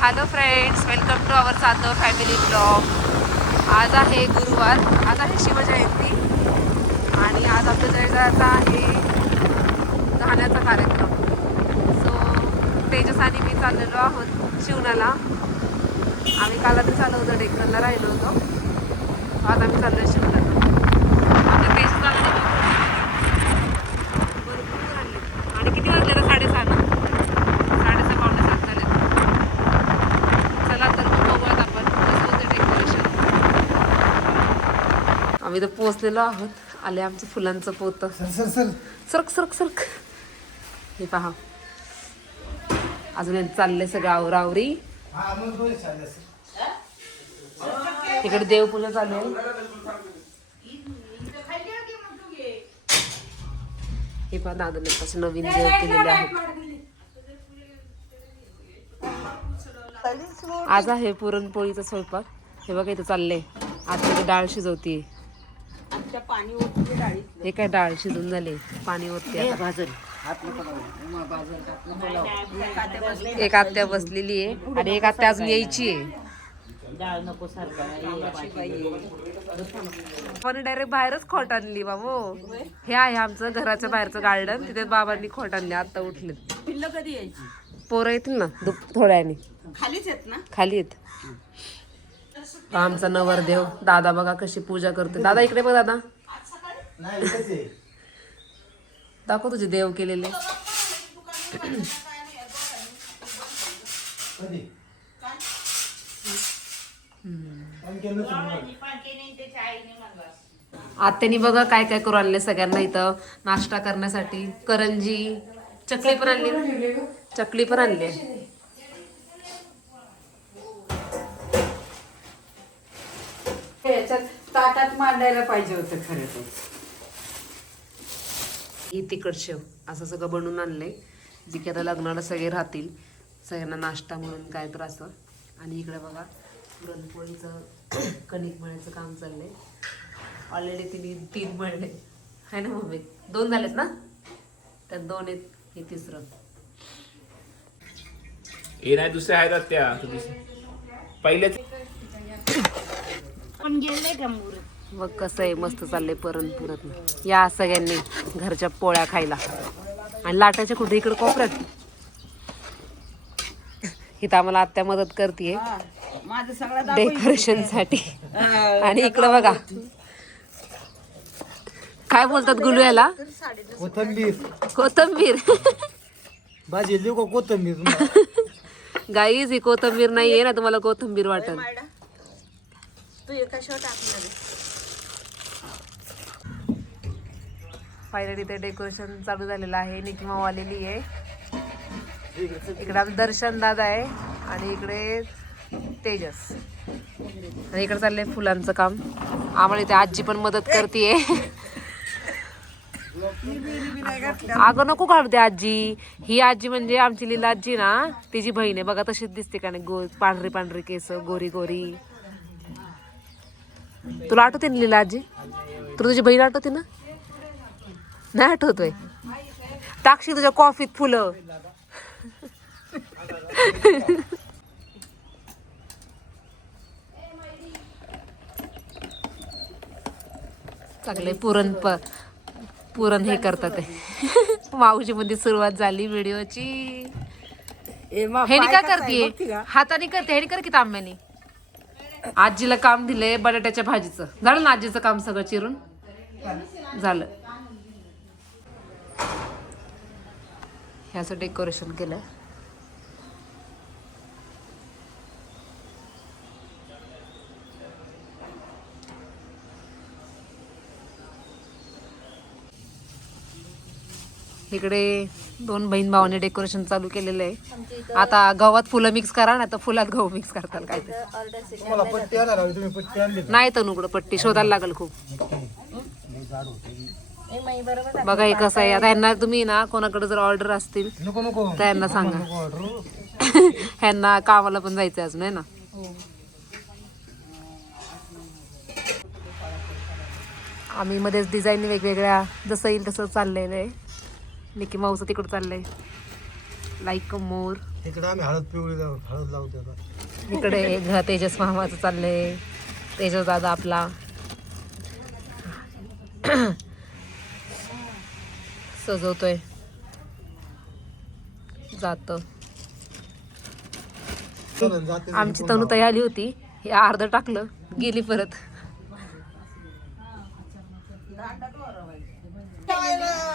Hello friends, welcome to आवर साधं family blog. आज आहे गुरुवार, आज आहे शिवजयंती आणि आज आपल्या जळगावचा आहे गाण्याचा कार्यक्रम. सो तेजस आणि मी चाललेलो आहोत शिवनाला. आम्ही काल आधी चाललो होतो, डेक्कनला राहिलो होतो. आज आम्ही चाललो शिवनाला. आपल्या तेजस चालले भरपूर आणले. आणि किती वाजले? 6:30 ना, 6:30 पावणे 7 झाले. चला तर मग बघूयात आपण कसं होतं डेकोरेशन. आम्ही तर पोहोचलेलो आहोत. आले आमचं फुलांचं पोतं. सरक सरक सरक. हे पहा, अजून यांचं चाललंय सगळं आवरावरी. इकडे देवपूजा चालू आहे. हे पहा, दादाने पासून नवीन देव केलेले आहेत. आज आहे पुरणपोळीचा स्वयंपाक. हे बघा इथं चाललंय. आता डाळ शिजवतीये. हे काय डाळ शिजून झाले, पाणी ओतते. एक आत्या बसलेली आहे आणि एक आत्या अजून यायची आहे. आपण डायरेक्ट बाहेरच खोट आणली बाबू. हे आहे आमचं घराच्या बाहेरचं गार्डन. तिथे बाबांनी खोट आणली. आता उठले. पिल्लं कधी यायची? पोरं येतील ना थोड्याने. खालीच येत ना? खाली येत. आमचा नवरदेव दादा बघा कशी पूजा करते. दादा इकडे बघ. दादा दाखव तुझे देव केलेले. आत्यानी बघा काय काय करू आणले सगळ्यांना इथं नाश्ता करण्यासाठी. करंजी, चकली पण आणली. चकली पण आणली. याच्यात ताटात मांडायला पाहिजे होतं खरं तर. ही तिखट शेव असं सगळं बनवून आणलंय. जी की आता लग्नाला सगळे राहतील, सगळ्यांना नाश्ता म्हणून काय तर असं. आणि इकडे बघा पुरणपोळीचं कणिक मळायचं काम चाललंय. ऑलरेडी 3 मळले आहे ना मम्मी. 2 झालेत ना, त्यात 2 आहेत. हे तिसरं हे नाही, दुसरे आहेत त्या पहिलेच. पण गेले का मग कसं आहे, मस्त चाललंय पुरण. या सगळ्यांनी घरच्या पोळ्या खायला. आणि लाटाच्या कुठे इकडे कोपऱ्यात. इथं आम्हाला आत्या मदत करते माझं सगळं डेकोरेशन साठी. आणि इकडं बघा काय बोलतात गुलू याला? कोथंबीर. भाजी देऊ का कोथंबीर? गाईज ही कोथंबीर नाहीये ना, तुम्हाला कोथंबीर वाटल. तू एका शॉट टाकणार. फायनली ते डेकोरेशन चालू झालेलं आहे. निकिमा आलेली आहे. इकडे आमचं दर्शन दादा आहे आणि इकडे तेजस. आणि इकडे चाललंय फुलांचं काम. आम्हाला इथे आजी पण मदत करते. अगं नको काढू दे आजी. ही आजी म्हणजे आमची लीला आजी ना, तिची बहीण आहे. बघा तशीच दिसते का नाही, पांढरी पांढरी केस, गोरी गोरी. तुला आठवते ना लीला आजी? तुला तुझी बहीण आठवते ना? नाही आठवतोय? टाकशी तुझ्या कॉफीत फुलं. चांगले पुरण हे करतात ते. माऊशी मध्ये सुरुवात झाली व्हिडिओची. हे काय करते? हाताने करते. हे कर की तांब्याने. आजीला काम दिलंय बटाट्याच्या भाजीचं. झालं ना आजीचं काम सगळं चिरून झालं. ह्याचं डेकोरेशन केलंय. इकडे 2 बहीण भावाने डेकोरेशन चालू केलेलं आहे. आता गव्हात फुलं मिक्स करा ना, तर फुलात गहू मिक्स करतात काय ते. नाही तर नुकडं पट्टी शोधायला लागल खूप. बघा हे कसं आहे. आता यांना तुम्ही ना कोणाकडे जर ऑर्डर असतील तर यांना सांगा. ह्यांना कामाला पण जायचं अजून आहे ना. आम्ही मध्येच डिझाईन वेगवेगळ्या जसं येईल तसं चाललेलं आहे. मिकी माऊचं तिकडं चाललंय. लाईक अ मोर. इकडे आम्ही हळद लावतो आता. इकडे तेजस मामाचं चाललंय. तेजस दादा आपला सजवतोय जात. आमची तनुताई आली होती, हे अर्ध टाकलं गेली परत.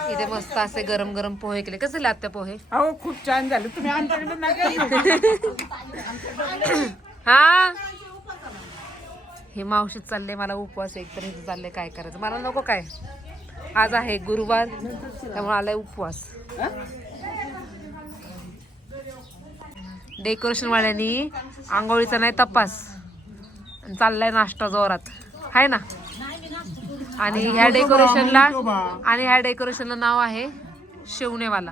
इथे मस्त असे गरम गरम पोहे केले. कसे झाले आत्या पोहे? अहो खूप छान झालं. तुम्ही आमच्याकडे नका. हा हे मावशीत चालले मला उपवास. एक तर इथे चालले काय करायचं मला नको काय. आज आहे गुरुवार त्यामुळे आलाय उपवास. डेकोरेशन वाल्यांनी आंघोळीचा नाही तपास चाललाय नाश्ता जोरात आहे ना. आणि ह्या डेकोरेशनला नाव आहे शिवणेवाला.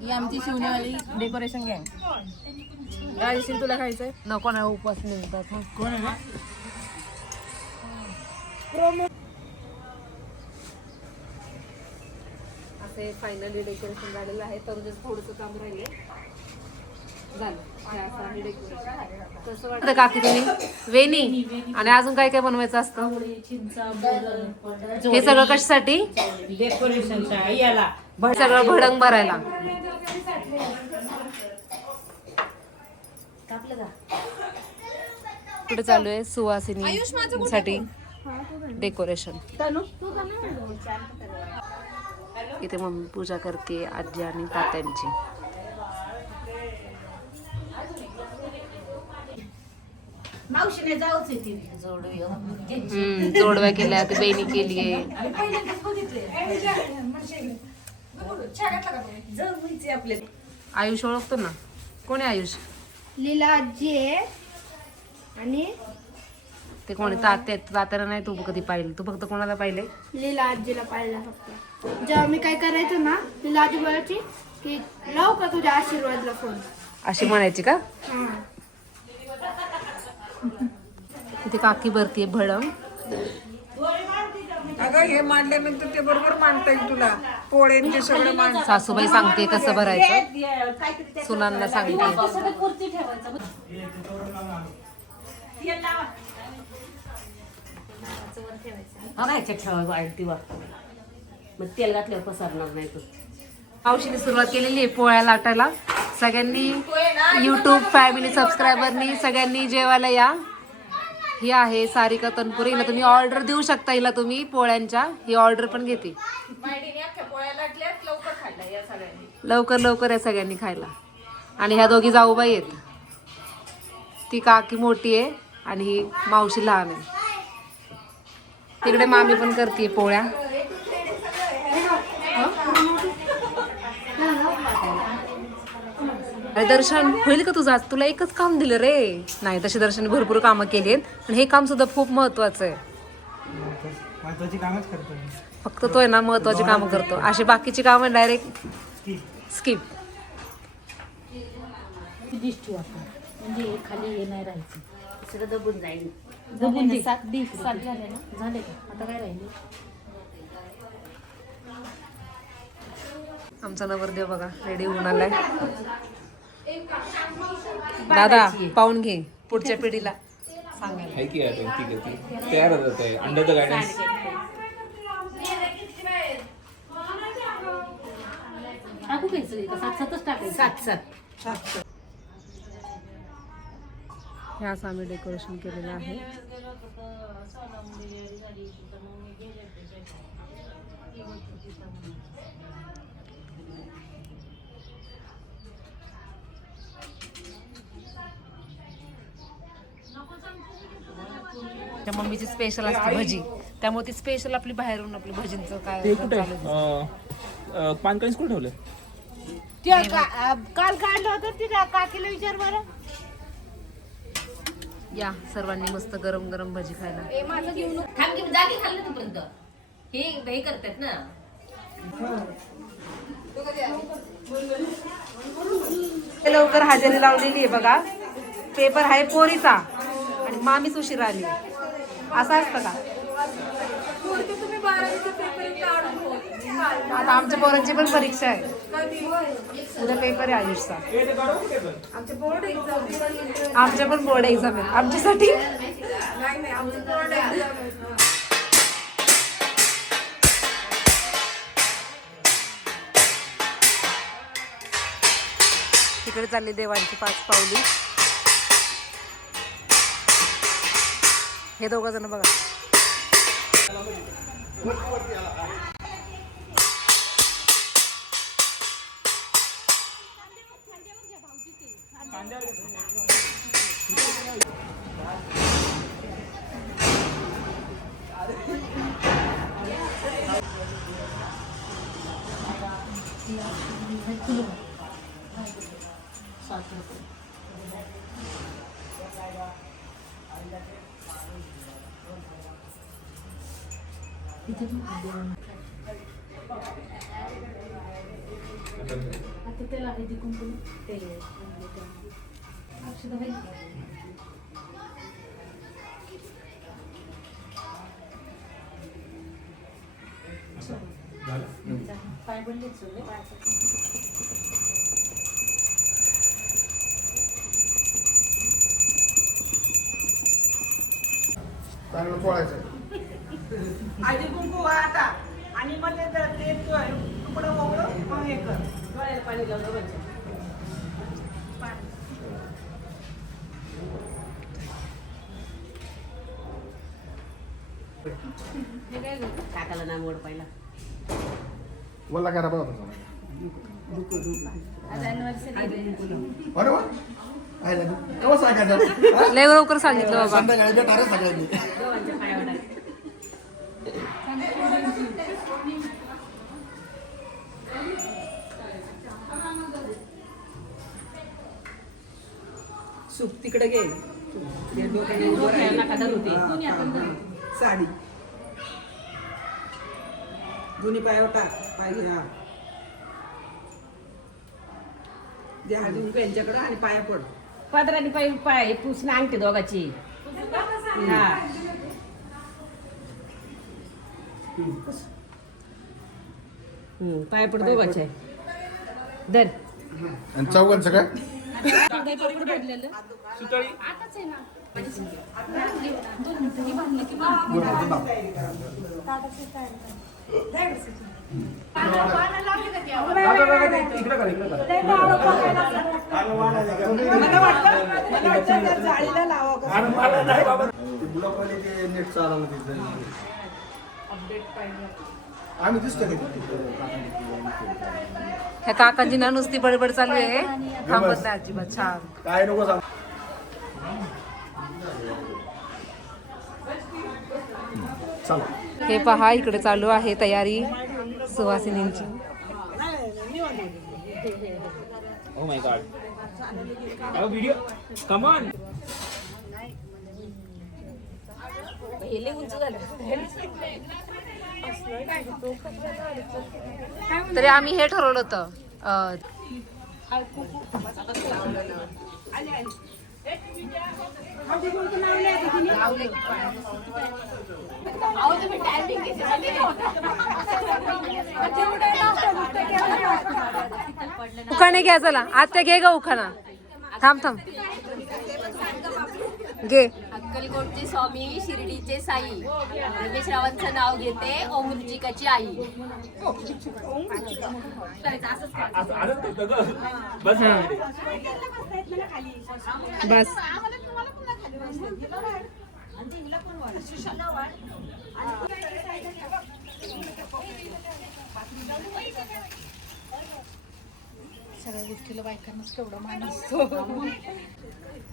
ही आमची शिवणेवाली डेकोरेशन गँग. राजश्री तुला खायचंय? नको ना उपवास मिळतात. असे फायनली डेकोरेशन झालेलं आहे. तर थोडंसं काम राहिले झालं. कसं वाटतं काकी तुम्ही? वेणी आणि अजून काय काय बनवायचं असतं? हे सगळं कशासाठी? डेकोरेशनच्या याला सगळं भडंग भरायला. पुढे चालू आहे सुवासिनी साठी डेकोरेशन. इथे मम्मी पूजा करते आजी आणि तात्यांची. मावशीने जाऊच जोडव्या केल्या ती बहिणी केलीये. आयुष ओळखतो ना? कोण आहे आयुष? लीला आजी आहे. आणि ते कोण आहे? तात्याला नाही तू कधी पाहिलं? तू फक्त कोणाला पाहिले? लीला आजीला पाहिला फक्त. जेव्हा मी काय करायचं ना, लीला आजी बोलायची की लावू का तुझ्या आशीर्वादला फोन, अशी म्हणायची का? हा. इथे काकी भरतीये भडंग. अगं हे मांडल्यानंतर ते बरोबर मांडता येईल तुला. पोळ्यांचे सगळं मांड. सासूबाई सांगते कसं भरायचं, सुनांना सांगते. मग तेल घातल्यावर पसरणार नाही तू. मावशीने सुरुवात केलेली आहे पोळ्या लाटायला. सगळ्यांनी यूट्यूब फॅमिली सबस्क्रायबरनी सगळ्यांनी जेवायला या. ही आहे सारिका तनपुरे. हिला तुम्ही ऑर्डर देऊ शकता. हिला तुम्ही पोळ्यांच्या ही ऑर्डर पण घेते. लवकर लवकर या सगळ्यांनी खायला. आणि ह्या दोघी जाऊबाई आहेत. ती काकी मोठी आहे आणि ही मावशी लहान आहे. तिकडे मामी पण करते पोळ्या. अरे दर्शन होईल का तुझं आज? तुला एकच काम दिलं रे. नाही तसे दर्शन भरपूर कामं केली आहेत आणि हे काम सुद्धा खूप महत्वाचं आहे. महत्वाची कामच करतो. फक्त तो आहे ना महत्वाची कामं करतो. अशी बाकीची कामं डायरेक्ट स्किप. म्हणजे खाली हे नाही राहायचं. सगळं दबून जाईल. सात झाले ना? झाले का? आता काय राहिले? आमचा नवरदेव बघा रेडी होऊन आलाय. दादा पाहून घे पुढच्या पिढीला सांगायला. आहे की आता ती गती तयार होत आहे अंडर द गायडन्स. टाकू घ्यायचं का? 7-7च टाकायचं. 7-7 हे असं आम्ही डेकोरेशन केलेलं आहे. मम्मीची स्पेशल असते भजी, त्यामुळे ती स्पेशल आपली बाहेरून आपली भजींचं काय ते कुठे पानकळीच कुठे ठेवलं? काल काढलं होतं ती काकीला विचार बरं. या सर्वांनी मस्त गरम गरम भजी खायला. जागी खाल्लं तोपर्यंत हे करतात ना. लवकर हजेरी लावलेली आहे बघा. पेपर आहे पोरीचा आणि मामीच उशीर आली. असं असतं का? आता आमच्या पोरांची पण परीक्षा आहे. उद्या पेपर आहे आयुषचा. आमच्या पण बोर्ड एक्झाम आहे आमच्यासाठी. तिकडे चालली देवांची 5 पावली. हे 2 जण बघा. चांगलं पोळायचं. आधी कुंकू आता आणि मग ते तुकडं वगळं मग हे कर. डोळ्याला पाणी लावलं म्हणजे काकाला नाम ओढ पहिला. मला करा बघा. आज anniversary. अरे वा. केव्हा सांगायचं? लय लवकर सांगितलं बाबा. संध्याकाळी भेटायला सगळ्यांनी. देवांच्या पायावर आहे. सूप तिकडे घे. नका धरू ते. साडी दोन्ही पायावर टाक. पाय घे. हा दे हळदी कुंकू यांच्याकडं आणि पाया पड. पदराने पाय पाय पुसणं अंगठी दोघाची. हा पाय पड दोघाचे. दर आणि चौघांचं काय? जाळीला लावा. नेट चालवलं आम्ही दिसतो ह्या काकांची ना नुसती बडबड चालू आहे. थांबत नाही अजिबात. छान. काय नको सांग. हे पहा इकडे चालू आहे तयारी सुवासिनींची. Oh my god. Oh video. Come on. तरी आम्ही हे ठरवलं होतं उखाणे घ्या. चला आत्या घे ग उखाणा. थांब घे. अक्कलकोटचे स्वामी शिर्डीचे साई रमेश रावांचं नाव घेते ओमृजिकाची आई. बस. सगळ्या गोष्टीला बायकांनाच केवढा मान असतो.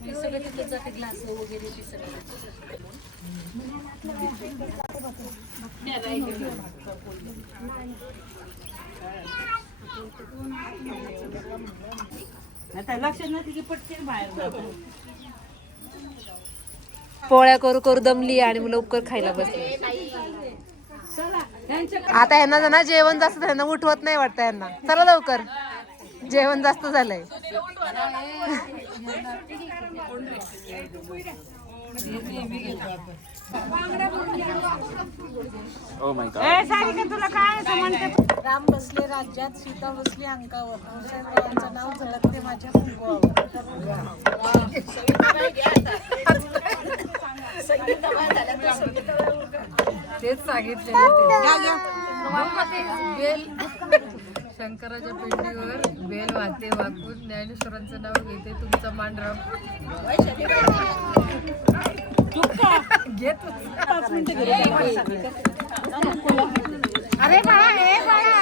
मी सगळं तिथं जाते ग्लास वगैरे ते सगळं. लक्ष नाही तिथे पटकन बाहेर जातो. पोळ्या करू करू दमली आणि मग लवकर खायला बसली. आता यांना ना जेवण जास्त त्यांना उठवत नाही वाटतं यांना. चला लवकर जेवण जास्त झालंय. Oh my god. ए सारिका तुला काय असं म्हणते? राम बसले राज्यात, सीता बसली अंकावर, तुळशीबाईंचं नाव झळकते माझ्या कुंकवावर. तेच सांगितले बेल शंकराच्या पिंडीवर बेल वाहते वाकून ज्ञानेश्वरांचं नाव घेते तुमचा मांडराव घेत अरे बाळा ए बाळा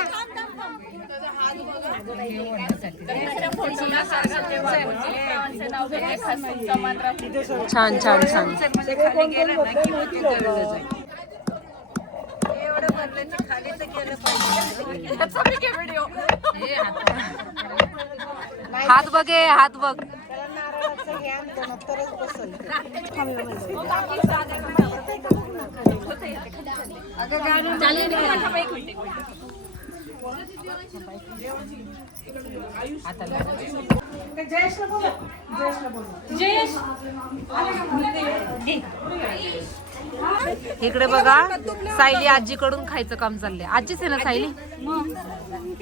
छान छान छान. हात बघे हात बघ. जयेशला बोला जयेशला बोला जयेश इकडे बघा सायली आजीकडून खायचं काम चाललंय. आजीच आहे ना सायली?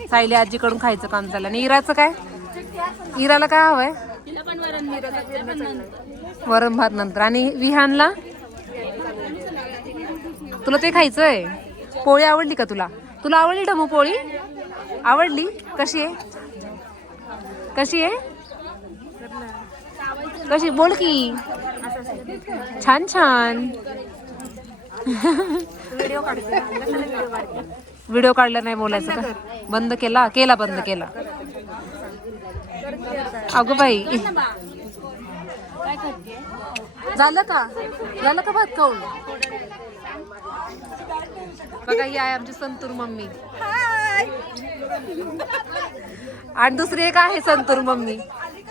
सायली आजीकडून खायचं काम चाललंय. आणि इराचं काय? इराला काय हवंय? वरण भात नंतर. आणि विहानला तुला ते खायचंय? पोळी आवडली का तुला? तुला आवडली डमू पोळी? आवडली? कशी आहे? कशी आहे? कशी बोल की. छान छान. व्हिडिओ काढला नाही बोलायचं का? बंद केला? केला बंद केला. अगं बाई झालं का? झालं का भात खाऊन? बघा ही आहे आमची संतूर मम्मी. आणि दुसरी एक आहे संतूर मम्मी.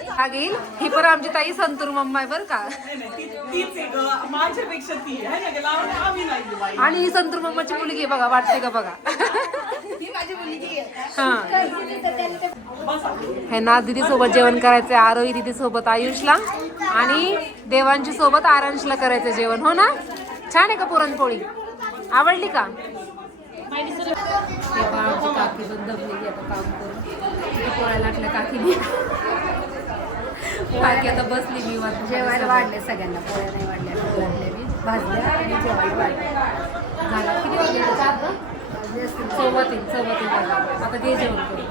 लागेल ही पण आमची ताई संतूर मम्मा आहे बर का. माझ्यापेक्षा ती आहे ना आम्ही नाही बाई. आणि ही संतूर मम्माची मुलगी आहे बघा. वाटते का बघा? हा हे नाज दिदी सोबत जेवण करायचंय. आरोही दिदी सोबत आयुषला आणि देवांची सोबत आरांशला करायचं जेवण. हो ना? छान आहे का पुरणपोळी? आवडली का? आमची काकी पण दमलेली आता काम करून. पोळ्या लाटल्या काकीने. काकी आता बसली मी जेवायला वाढले सगळ्यांना. पोळ्या नाही वाढल्या मी भाजल्या आणि जेवायला वाढल्या. झाला किती वाजले? 4 ना? 3:15 वाजले. आता ते जेवण करू.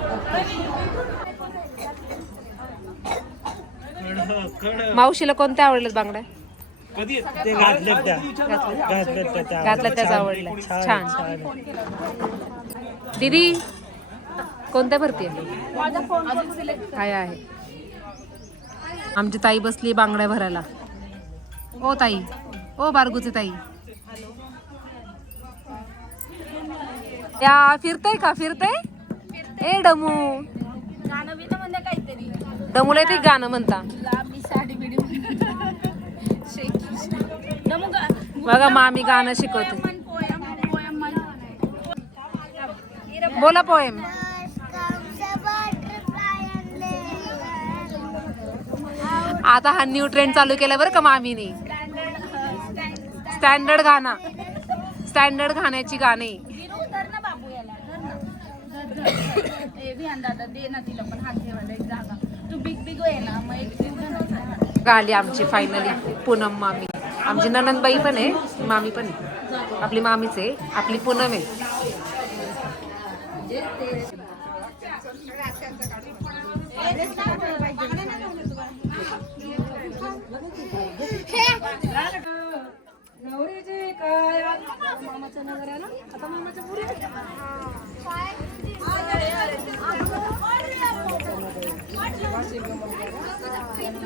मावशीला कोणत्या आवडल्यात बांगड्या? कधी ते घातलं घातल्या त्याच आवडल्या. छान. दीदी कोणत्या भरती काय आहे? आमची ताई बसली बांगड्या भरायला. ओ ताई, ओ बारगूची ताई या फिरतय का? फिरतय ए डमू. गाणं बिणं म्हणलं काहीतरी. डमूला येते गाणं म्हणता? लांबी साडी बिडी बघा मामी गाणं शिकवते. बोला पोएम. आता हा न्यू ट्रेंड चालू केला बरं का मामीने. स्टँडर्ड गाणं. स्टँडर्ड गाण्याची गाणी. गाली आमची फायनली पूनम मामी. आमची ननंदबाई पण आहे, मामी पण आहे. आपली मामीच आहे, आपली पूनम आहे.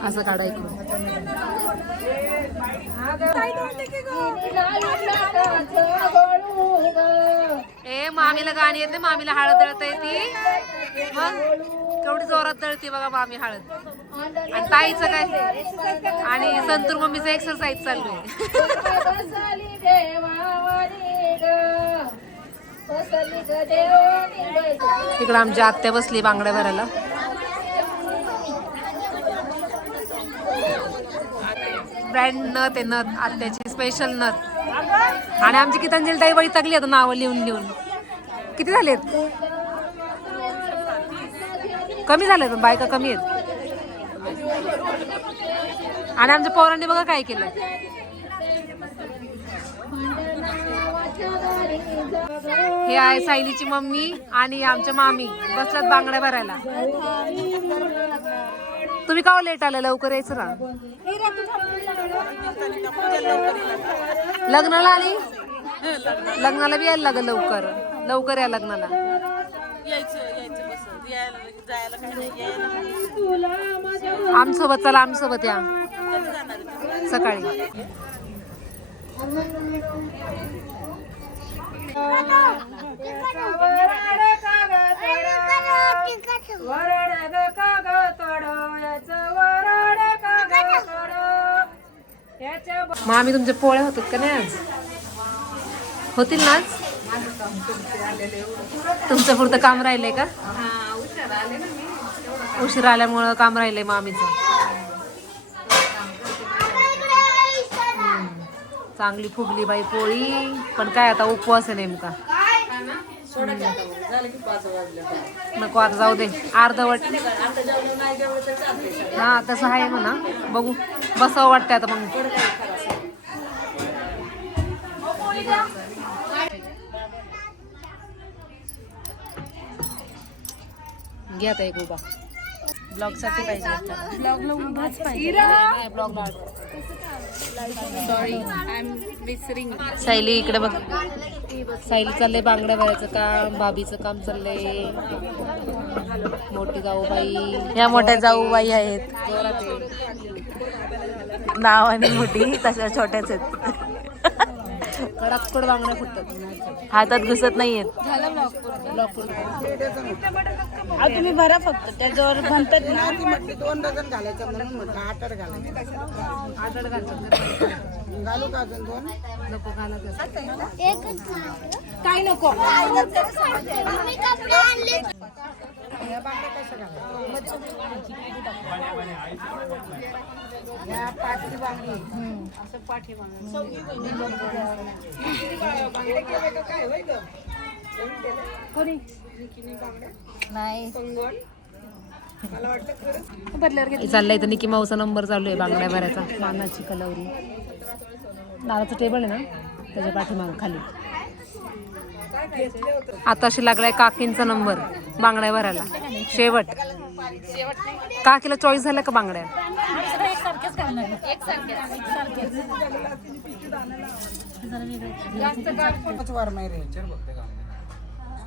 असं काढायचं. ए मामीला गाणी येते. मामीला हळद दळता येते. मग केवढी जोरात दळते बघा मामी हळद. आणि ताईचं काय? आणि संतूर मम्मीचं एक्सरसाइज चालू आहे. तिकडं आमची आत्या बसली बांगड्या भरायला. ब्रँड नथ आहे, नथ आत्याची स्पेशल नथ. आणि आमची गीतांजली ताई वैतागली आता नावं लिहून लिहून. किती झालेत? कमी झालेत बायका कमी आहेत. आणि आमच्या पोरांनी बघा काय केलं. हे आहे सायलीची मम्मी आणि आमच्या मामी बसल्यात बांगड्या भरायला. तुम्ही का लेट आले? लवकर यायचं ना. लग्नाला आली? लग्नाला बी यायला लागल लवकर. लवकर या लग्नाला. आमसोबत चला, आमसोबत या सकाळी. मग आम्ही तुमचे पोळे होतात का नाही आज? होतील ना आज? तुमचं पुरतं काम राहिलंय का? उशीर आल्यामुळं काम राहिलंय मामीचं. चांगली फुगली बाई पोळी. पण काय आता उपवास आहे नेमका. नको आता जाऊ दे. अर्धवट हा तसं आहे म्हणा. बघू बसावं वाटतं आता मग. घ्या आता एक उभा. ब्लॉग साठी पाहिजे. ब्लॉगला उभाच पाहिजे. ब्लॉगला sorry I am missing. Sayali इकडे बघ. सायली चाललंय बांगड्या भरायचं काम. भाभीचं काम चाललंय. मोठी जाऊबाई. या मोठ्या जाऊबाई आहेत. नावाने मोठी तशा छोट्याच आहेत. कडकड बांगड्या फुटतात. हातात घुसत नाहीयेत. तुम्ही भरा फक्त त्याच्यावर म्हणतात ना. ती म्हटली 2 डझन घालायचं म्हणून म्हटलं 8 घालायचं. 8 घालतात. घालू का अजून 2? नको घालत. काय नको. पाठी बांगडी असं पाठी बांगडी काय होय ग? नाही चाललंय तर निकी माऊचा नंबर चालू आहे बांगड्या भरायचा. मानाची कलवरी. दाराचं टेबल आहे ना त्याच्या पाठीमाग खाली. आताशी लागलाय काकींचा नंबर बांगड्या भरायला. शेवट. काकीला चॉईस झाल्या का बांगड्या?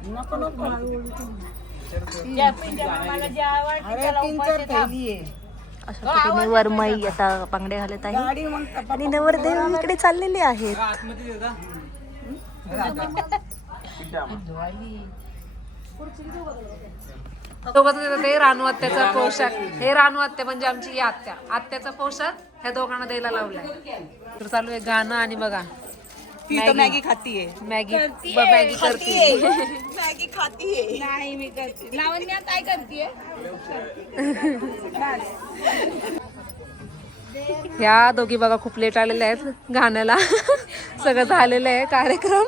नको नको. वरमाई आता बांगड्या घालत आहे आणि नवरदेव इकडे चाललेले आहेत. ते रानू आत्याचा पोशाख. हे रानू आत्या म्हणजे आमची ही आत्या. आत्याचा पोशाख ह्या दोघांना द्यायला लावलाय. तर चालू आहे गाणं. आणि बघा मॅगी खातीये. मॅगी मॅगी करते. मॅगी खातीये. नाही मी करते. लावण्या काय करते? ह्या दोघी बघा खूप लेट आलेल्या आहेत गाण्याला. सगळं झालेलं आहे कार्यक्रम.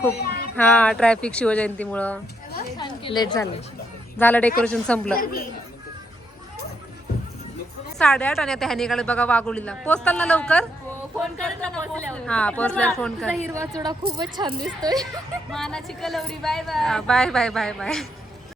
खूप हा ट्रॅफिक शिवजयंतीमुळं लेट झालं. डेकोरेशन संपलं. 8:30 आणि आता ह्या निघाले बघा वाघोलीला. पोचताल ना लवकर? फोन करत हा पोचल्यावर फोन कर. हिरवा चुडा खूपच छान दिसतोय. मानाची कलवरी. Bye bye. Bye bye bye bye.